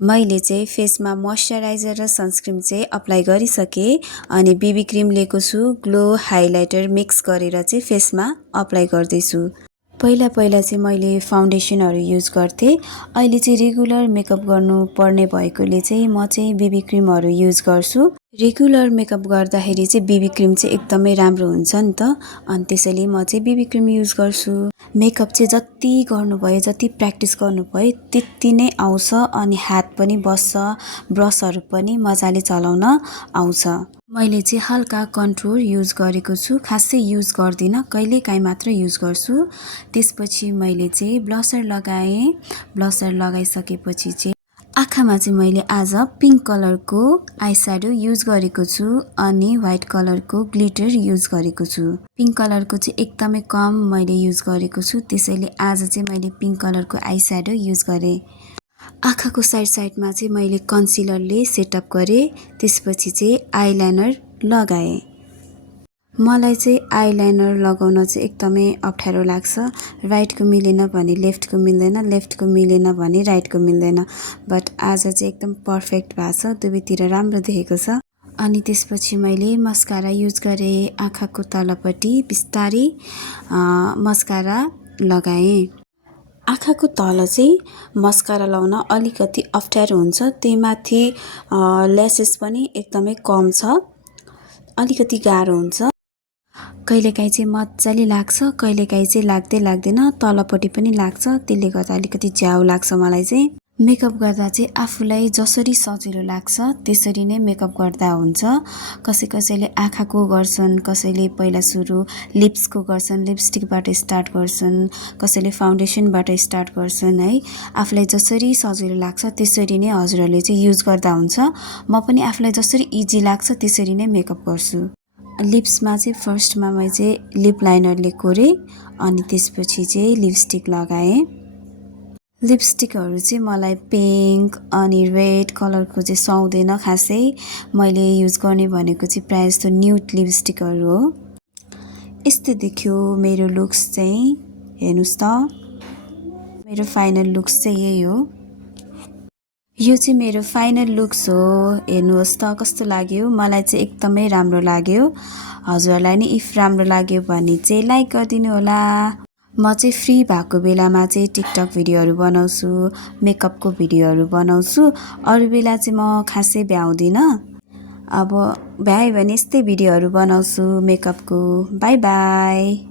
मैले चाहिँ फेसमा मोइस्चराइजर र सनस्क्रिन चाहिँ अप्लाई गरिसकेँ अनि बेबी क्रिम लिएको छु। ग्लो हाइलाइटर मिक्स गरेर चाहिँ फेसमा अप्लाई गर्दैछु। पहिला चाहिँ मैले फाउन्डेसनहरू युज गर्थेँ। अहिले चाहिँ रेगुलर मेकअप गर्नुपर्ने भएकोले चाहिँ म चाहिँ बेबी क्रिमहरू युज गर्छु। रेगुलर मेकअप गर्दाखेरि चाहिँ बेबी क्रिम चाहिँ एकदमै राम्रो हुन्छ नि त, अनि त्यसैले म चाहिँ बेबी क्रिम युज गर्छु। मेकअप चाहिँ जति गर्नुभयो, जति प्र्याक्टिस गर्नुभयो त्यति नै आउँछ अनि हात पनि बस्छ, ब्रसहरू पनि मजाले चलाउन आउँछ। मैले चाहिँ हल्का कन्टुर युज गरेको छु, खासै युज गर्दिनँ, कहिलेकाहीँ मात्र युज गर्छु। त्यसपछि मैले चाहिँ ब्लसर लगाएँ। ब्लसर लगाइसकेपछि चाहिँ आँखामा चाहिँ मैले आज पिङ्क कलरको आई स्याडो युज गरेको छु अनि व्हाइट कलरको ग्लिटर युज गरेको छु। पिङ्क कलरको चाहिँ एकदमै कम मैले युज गरेको छु, त्यसैले आज चाहिँ मैले पिङ्क कलरको आई स्याडो युज गरेँ। आँखाको साइडमा चाहिँ मैले कन्सिलरले सेटअप गरेँ। त्यसपछि चाहिँ आइलाइनर लगाएँ। मलाई चाहिँ आइलाइनर लगाउन चाहिँ एकदमै अप्ठ्यारो लाग्छ। राइटको मिलेन भने लेफ्टको मिल्दैन, लेफ्टको मिलेन भने राइटको मिल्दैन। बट आज चाहिँ एकदम पर्फेक्ट भएको छ, दुवैतिर राम्रो देखेको छ। अनि त्यसपछि मैले मस्कारा युज गरेँ। आँखाको तलपट्टि बिस्तारै मस्कारा लगाएँ। आँखाको तल चाहिँ मस्कारा लाउन अलिकति अप्ठ्यारो हुन्छ, त्यहीमाथि ल्यासेस पनि एकदमै कम छ, अलिकति गाह्रो हुन्छ। कहिलेकाहीँ चाहिँ मजाले लाग्छ, कहिलेकाहीँ चाहिँ लाग्दैन, तलपट्टि पनि लाग्छ, त्यसले गर्दा अलिकति झ्याउ लाग्छ। मलाई चाहिँ मेकअप गर्दा चाहिँ आफूलाई जसरी सजिलो लाग्छ त्यसरी नै मेकअप गर्दा हुन्छ। कसैले आँखाको गर्छन्, कसैले पहिला सुरु लिप्सको गर्छन्, लिपस्टिकबाट स्टार्ट गर्छन्, कसैले फाउन्डेसनबाट स्टार्ट गर्छन् है। आफूलाई जसरी सजिलो लाग्छ त्यसरी नै हजुरहरूले चाहिँ युज गर्दा हुन्छ। म पनि आफूलाई जसरी इजी लाग्छ त्यसरी नै मेकअप गर्छु। लिप्समा चाहिँ फर्स्टमा मैले चाहिँ लिप लाइनरले कोरेँ अनि त्यसपछि चाहिँ लिपस्टिक लगाएँ। लिपस्टिकहरू चाहिँ मलाई पिङ्क अनि रेड कलरको चाहिँ सुहाउँदैन खासै। मैले युज गर्ने भनेको चाहिँ प्रायः जस्तो न्युड लिपस्टिकहरू हो। यस्तो देखियो मेरो लुक्स चाहिँ, हेर्नुहोस् त। मेरो फाइनल लुक्स चाहिँ यही हो। यो चाहिँ मेरो फाइनल लुक्स हो, हेर्नुहोस् त कस्तो लाग्यो। मलाई चाहिँ एकदमै राम्रो लाग्यो। हजुरहरूलाई नि इफ राम्रो लाग्यो भने चाहिँ लाइक गरिदिनु होला। म चाहिँ फ्री भएको बेलामा चाहिँ टिकटक भिडियोहरू बनाउँछु, मेकअपको भिडियोहरू बनाउँछु। अरू बेला चाहिँ म खासै भ्याउँदिनँ। अब भ्याएँ भने यस्तै भिडियोहरू बनाउँछु मेकअपको। By by.